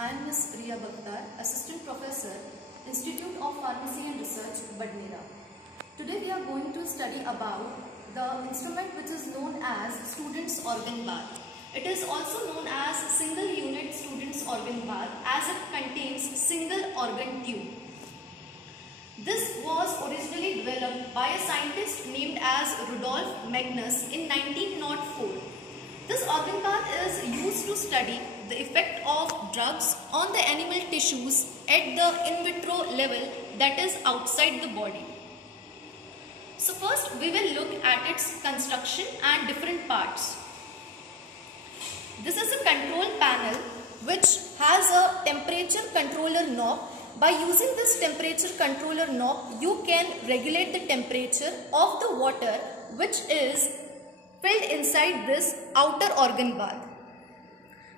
I am Ms. Riya Bakhtar, Assistant Professor, Institute of Pharmacy and Research, Badnera. Today we are going to study about the instrument which is known as student's organ bar. It is also known as single unit student's organ bar as it contains single organ tube. This was originally developed by a scientist named as Rudolf Magnus in 1904. This organ bar is used to study the effect of drugs on the animal tissues at the in vitro level, that is outside the body. So first we will look at its construction and different parts. This is a control panel which has a temperature controller knob. By using this temperature controller knob, you can regulate the temperature of the water which is filled inside this outer organ bar.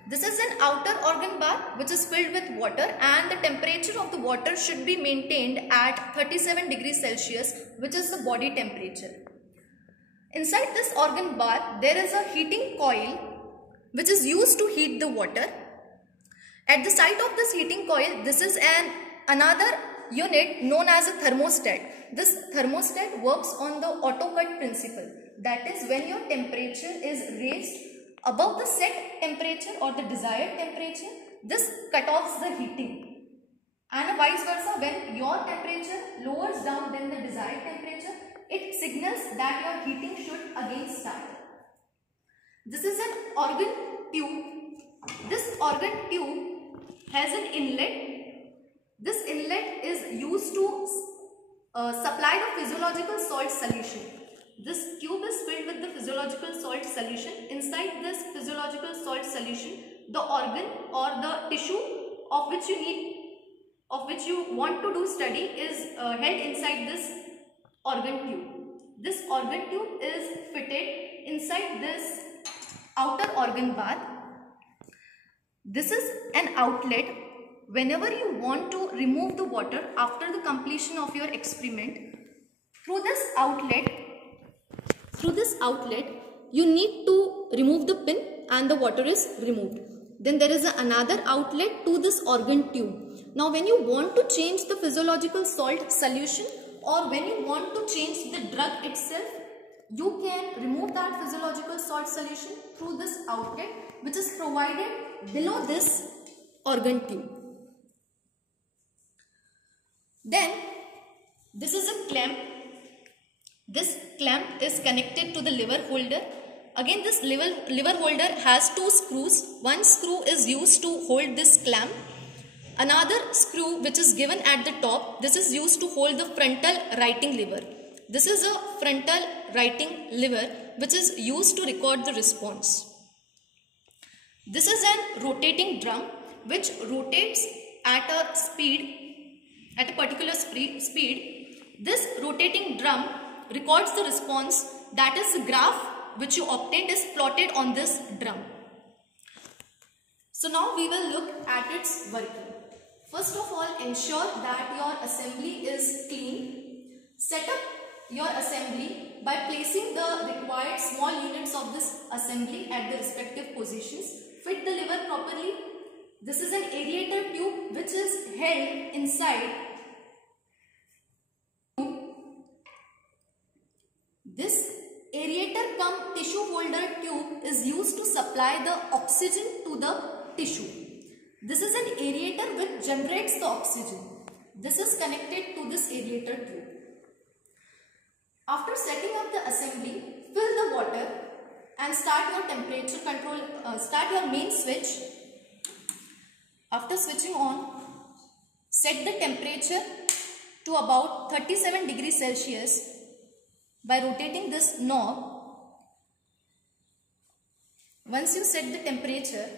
This is an outer organ bar which is filled with water, and the temperature of the water should be maintained at 37 degrees Celsius, which is the body temperature. Inside this organ bar, there is a heating coil which is used to heat the water. At the side of this heating coil, this is another unit known as a thermostat. This thermostat works on the auto cut principle. That is, when your temperature is raised above the set temperature or the desired temperature, this cut off the heating. And vice versa, when your temperature lowers down than the desired temperature, it signals that your heating should again start. This is an organ tube. This organ tube has an inlet. This inlet is used to supply the physiological salt solution. This tube is filled with the physiological salt solution. Inside this physiological salt solution, the organ or the tissue of which you want to do study is held inside this organ tube. This organ tube is fitted inside this outer organ bar. This is an outlet. Whenever you want to remove the water after the completion of your experiment, through this outlet, you need to remove the pin and the water is removed. Then there is another outlet to this organ tube. Now when you want to change the physiological salt solution, or when you want to change the drug itself, you can remove that physiological salt solution through this outlet which is provided below this organ tube. Then this is a clamp. This clamp is connected to the lever holder. Again, this lever holder has two screws. One screw is used to hold this clamp. Another screw which is given at the top, this is used to hold the frontal writing lever. This is a frontal writing lever which is used to record the response. This is an rotating drum which rotates at a particular speed. This rotating drum records the response, that is the graph which you obtained is plotted on this drum. So now we will look at its working. First of all, ensure that your assembly is clean. Set up your assembly by placing the required small units of this assembly at the respective positions. Fit the lever properly. This is an aerator tube which is held inside. This aerator cum tissue holder tube is used to supply the oxygen to the tissue. This is an aerator which generates the oxygen. This is connected to this aerator tube. After setting up the assembly, fill the water and start your temperature control, start your main switch. After switching on, set the temperature to about 37 degrees Celsius by rotating this knob. Once you set the temperature,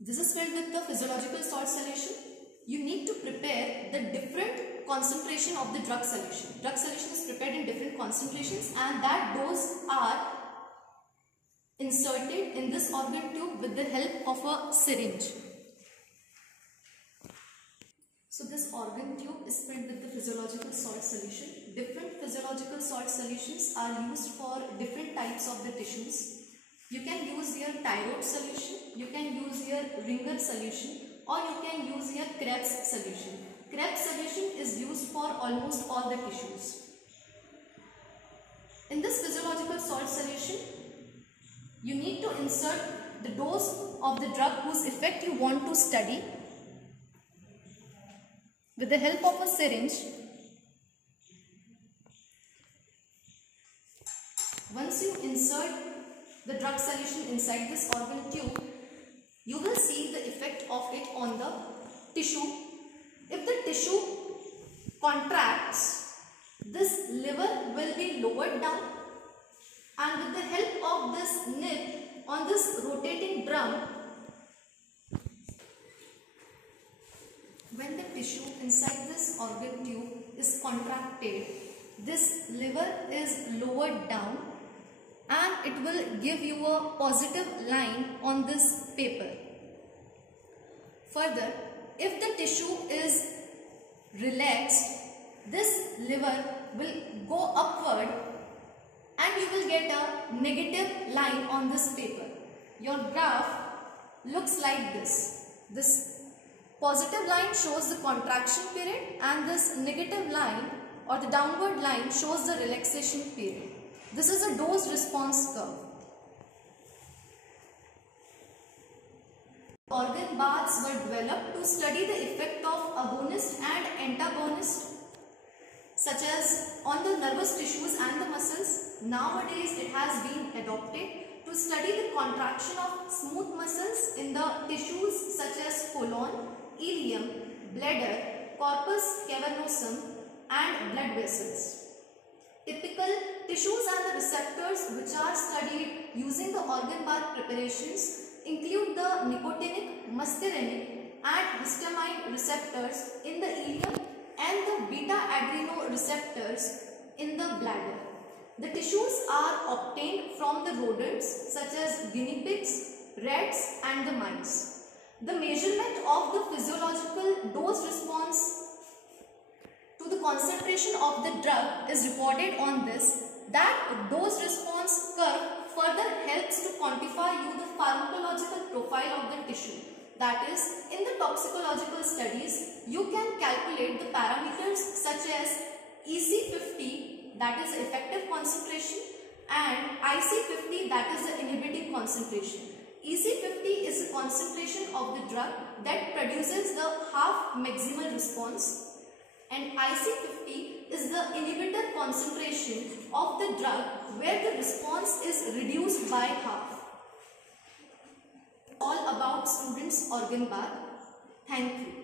this is filled with the physiological salt solution. You need to prepare the different concentration of the drug solution. Drug solution is prepared in different concentrations, and that dose are inserted in this organ tube with the help of a syringe. So this organ tube is filled with the physiological salt solution. Different physiological salt solutions are used for different types of the tissues. You can use your Tyrod solution, you can use your Ringer solution, or you can use your Krebs solution. Krebs solution is used for almost all the tissues. In this physiological salt solution, you need to insert the dose of the drug whose effect you want to study with the help of a syringe. Once you insert the drug solution inside this organ tube, you will see the effect of it on the tissue. If the tissue contracts, this liver will be lowered down, and with the help of this nib on this rotating drum, when the tissue inside this organ tube is contracted, this liver is lowered down and it will give you a positive line on this paper. Further, if the tissue is relaxed, this liver will go upward and you will get a negative line on this paper. Your graph looks like this. This positive line shows the contraction period and this negative line or the downward line shows the relaxation period. This is a dose response curve. Organ baths were developed to study the effect of agonist and antagonist such as on the nervous tissues and the muscles. Nowadays it has been adopted to study the contraction of smooth muscles in the tissues such as colon, ileum, bladder, corpus cavernosum and blood vessels. Typical tissues and the receptors which are studied using the organ bath preparations include the nicotinic, muscarinic and histamine receptors in the ileum and the beta-adrenoreceptors in the bladder. The tissues are obtained from the rodents such as guinea pigs, rats and the mice. The measurement of the physiological dose response to the concentration of the drug is recorded on this. That dose response curve further helps to quantify you the pharmacological profile of the tissue. That is, in the toxicological studies, you can calculate the parameters such as EC50, that is effective concentration, and IC50, that is the inhibiting concentration. EC50 is the concentration of the drug that produces the half maximal response, and IC50 is the inhibitor concentration of the drug where the response is reduced by half. All about students' organ bath. Thank you.